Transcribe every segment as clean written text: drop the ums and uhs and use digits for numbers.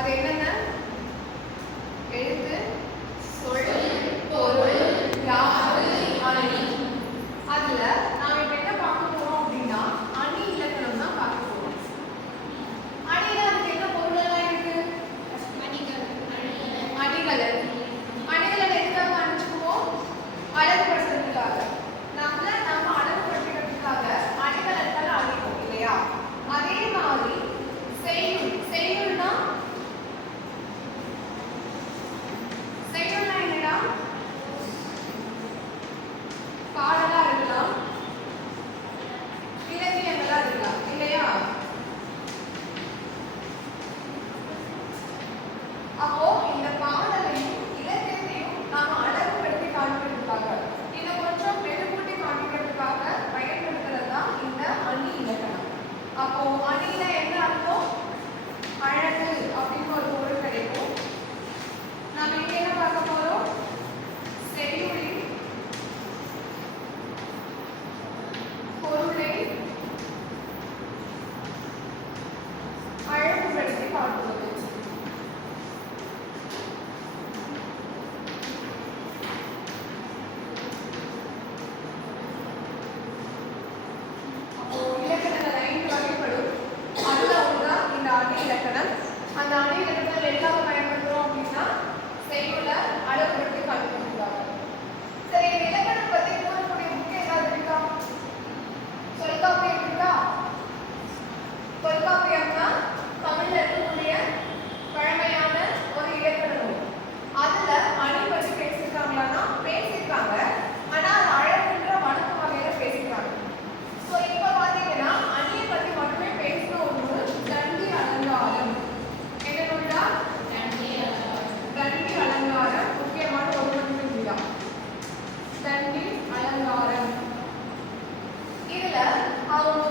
அது என்னென்ன? எழுத்து, சொல், பொருள், யாப்பு, அணி. அதுல நாம இப்ப என்ன பார்க்க போறோம் அப்படின்னா அணி இலக்கணம் தான் பார்க்க போறோம். அணில அதுக்கு என்ன பொருள் எல்லாம் இருக்கு? அணிகள். அணிகளை எதுக்காக அணிச்சுக்குவோம்? அழகுபடுத்துறதுக்காக. நாம அழகுபடுத்துறதுக்காக அணிகளை அணிப்போம் இல்லையா? அதே மாதிரி செய்யுள்னா என்னடா? பாடலா இருக்கலாம், இலக்கியங்களா இருக்கலாம் இல்லையா? அப்போ இந்த பாடலையும் இலக்கியத்தையும் நாம அழகுபடுத்தி காண்பிக்கிறதுக்காக, இதை கொஞ்சம் மெருகூட்டி காண்பிக்கிறதுக்காக பயன்படுத்துறது தான் இந்த அணி இலக்கணம். அப்போ அணியில என்ன அர்த்தம்? அழகு அப்படின்னு ஒரு பொருள் கிடைக்கும். நாம இங்க என்ன பார்க்க போறோம்? செய்யுளின் பொருளை அழகுபடுத்தி காட்டுவது. அந்த அணி இலக்கணம் எதுக்காக பயன்படுத்துறோம் அப்படின்னா செய்யுளை அழகுபடுத்தி காட்டுறதுக்காக. சரி, இந்த இலக்கணம் பத்தி கூறக்கூடிய புக் ஏதாவது இருக்கா? தொல்காப்பியம் இருக்கா? தொல்காப்பியம்னா தமிழ்ல இருக்கக்கூடிய பழமையான ஒரு இலக்கண நூல். அதுல அணி பற்றி பேசியிருக்காங்களான்னா பேசியிருக்காங்க. ஆனா அது அழகுன்ற வணக்க வகையில பேசியிருக்காங்க. ஸோ இப்ப பாத்தீங்கன்னா அணியை பத்தி மட்டுமே பேசின ஒரு நூல் தண்டி அலங்காரம். என்ன நூல்டா? தண்டி அலங்காரம். முக்கியமான ஒரு நூல் இதுதான் தண்டி அலங்காரம். இதுல அவங்க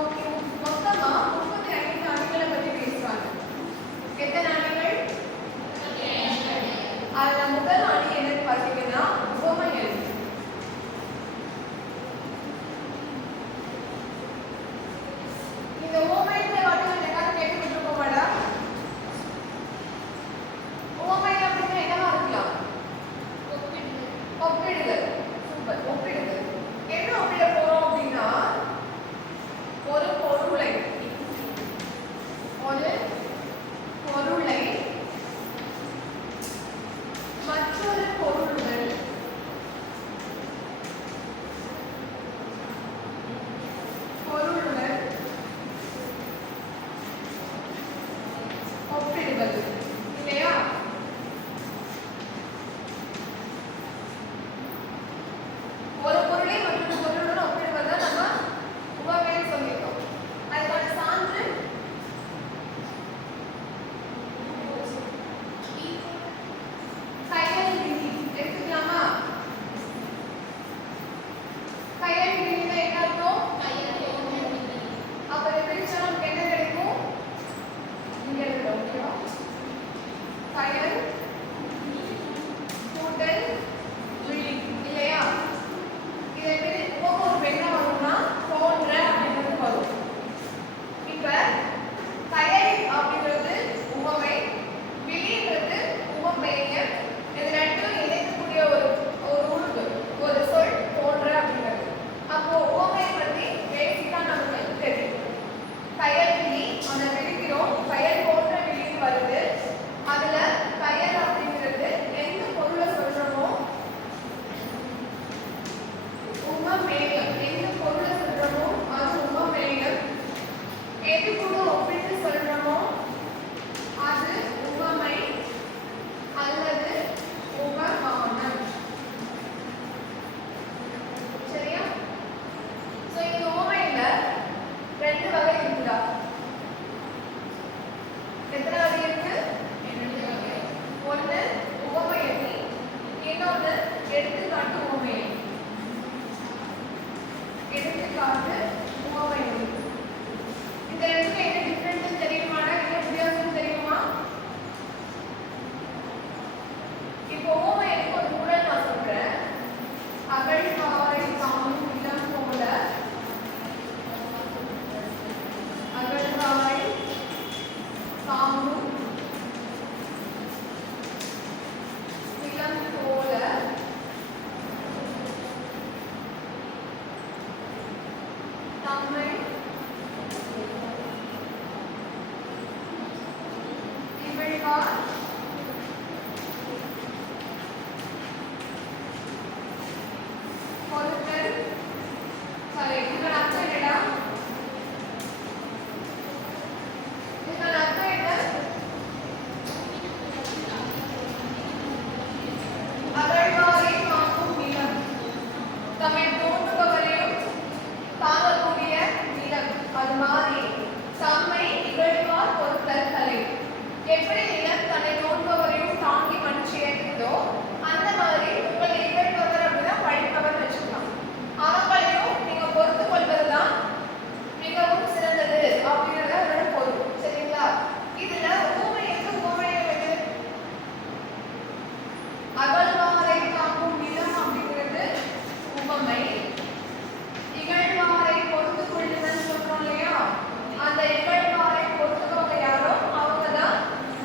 மொத்தமா 35 அணிகளை பத்தி பேசுறாங்க. எத்தனை அணிகள்? அதுல முதல் அணி என்னன்னு பாத்தீங்கன்னா உவமை அணி. இந்த உவமைன்ற வார்த்தை எல்லாரும் கேட்டுக்கிட்டுருக்கோமாடா? உவமை அப்படின்னா என்னவா இருக்கலாம்? ஒப்பிடுதல். சூப்பர், ஒப்பிடுதல். என்ன ஒப்பிட போறோம் அப்படின்னா ஒரு பொருளை மற்றொரு பொருளுடன் ஒப்பிடுவது இல்லையா? ஒரு பொருளை மற்றொரு பொருளுடன் ஒப்பிடுவதை நம்ம உவமைன்னு சொல்லிட்டோம். அதுக்கான சான்று கையல் விதி எடுத்துக்கலாமா? கையல் விதினா என்ன அர்த்தம்? அப்ப பிரிச்சா நமக்கு என்ன கிடைக்கும்? இங்க இருக்கு. ஓகேவா? கையல் இகழ்வார் பொருத்தல் கலை. இதன் அர்த்தம் என்னடா? இதன் அர்த்தம் என்ன? அகழ்வாரை காக்கும் நிலம், தம்மை தோன்றுபவரையும் தாங்கக்கூடிய நிலம். அது மாதிரி தம்மை இகழ்வார் பொருத்தல் கலை. எப்படி நிலம் தன்னை தோன்றுபவரையும் தாங்கி மனுஷ ஏற்றுதோ அந்த மாதிரி உங்களை இகழ்பவர் அப்படின்னா பழிப்பவர் வச்சுக்கலாம். அவங்களையும் நீங்க பொறுத்து கொள்வதுதான் மிகவும் சிறந்தது அப்படிங்கிறத அதோட பொருள். சரிங்களா? இதுல ஊமைக்கு ஊமை வருது. அகழ்வாரை காக்கும் நிலம் அப்படிங்கிறது உவமை. இகழ்வாரை பொறுத்து கொள்ளுதல் சொல்றோம் இல்லையா? அந்த இகழ்வாரை பொறுத்துக்கவங்க யாரோ அவங்க தான்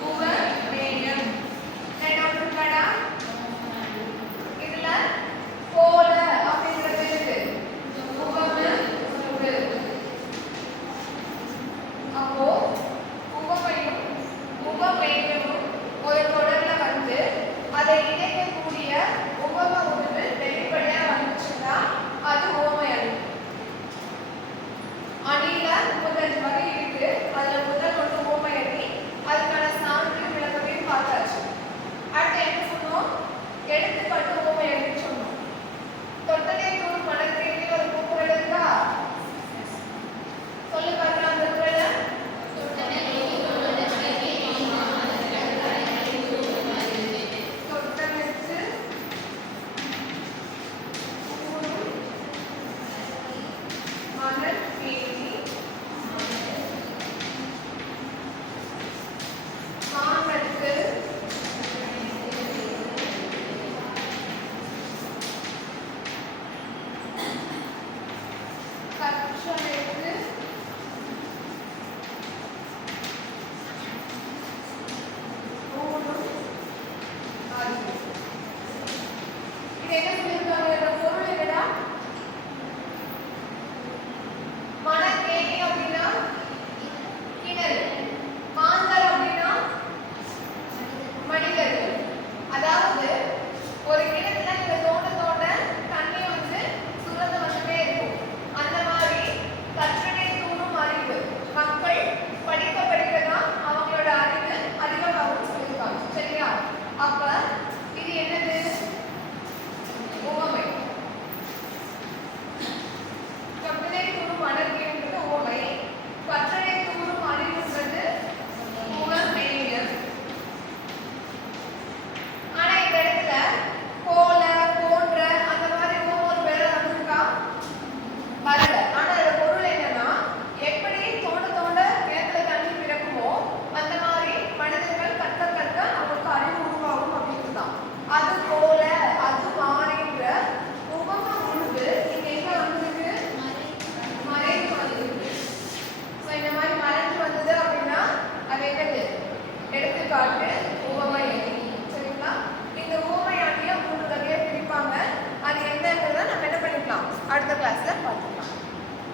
உவமேயம். என்னடா இதுல போல அப்படிங்கிறது இருக்கு. உவமை உண்டு. அப்போ உவமையும் உவமேயமும் ஒரு தொடர்ல வந்து அதை இணைக்கக்கூடிய